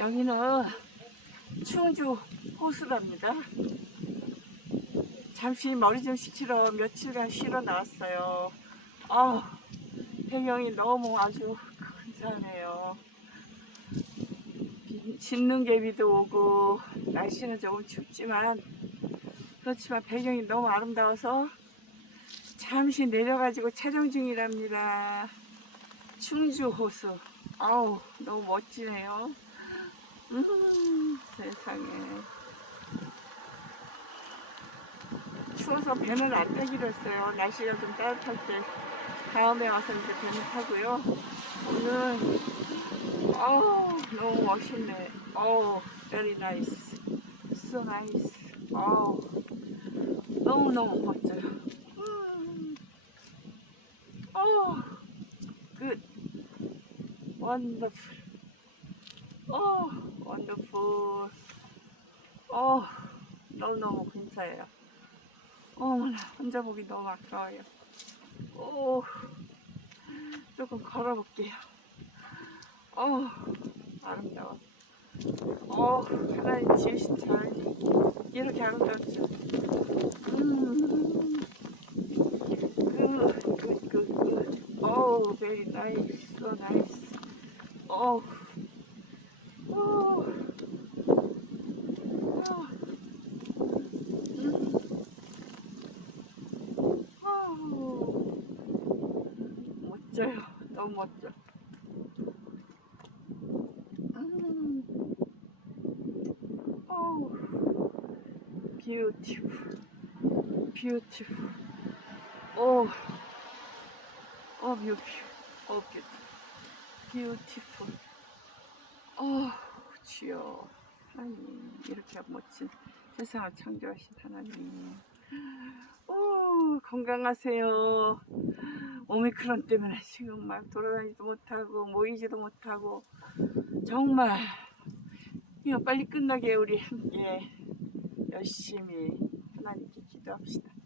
여기는 충주 호수랍니다. 잠시 머리 좀 식히러 며칠간 쉬러 나왔어요. 아, 배경이 너무 아주 근사하네요. 비- 짖는 개비도 오고 날씨는 조금 춥지만 그렇지만 배경이 너무 아름다워서 잠시 내려가지고 촬영 중이랍니다. 충주 호수. 아우 너무 멋지네요. 음, 세상에. 추워서 배는 안 타기로 했어요. 날씨가 좀 따뜻할 때 다음에 와서 이제 배는 타고요. 오늘 아우 너무 멋있네. 어우 very nice. so nice. 아우 너무 너무 멋져요. 음. 어 good. wonderful. 어 wonderful. 어 너무 너무 근사해요. 어머나 혼자 보기 너무 아까워요. 오 조금 걸어볼게요. 어 아름다워. 어 하나님 지으신 잘 이렇게 아름답죠. 음. good. Oh very nice so nice. Oh. Oh. Oh. 음. 아우, 멋져요. 너무 멋져. 음. 어우, beautiful, beautiful. 오, 어, beautiful, 어, beautiful, beautiful. 어, 주여, 하나님, 이렇게 멋진 세상을 창조하신 하나님. 오, 건강하세요. 오미크론 때문에 지금 막 돌아다니지도 못하고 모이지도 못하고 정말 이거 빨리 끝나게 우리 함께 열심히 하나님께 기도합시다.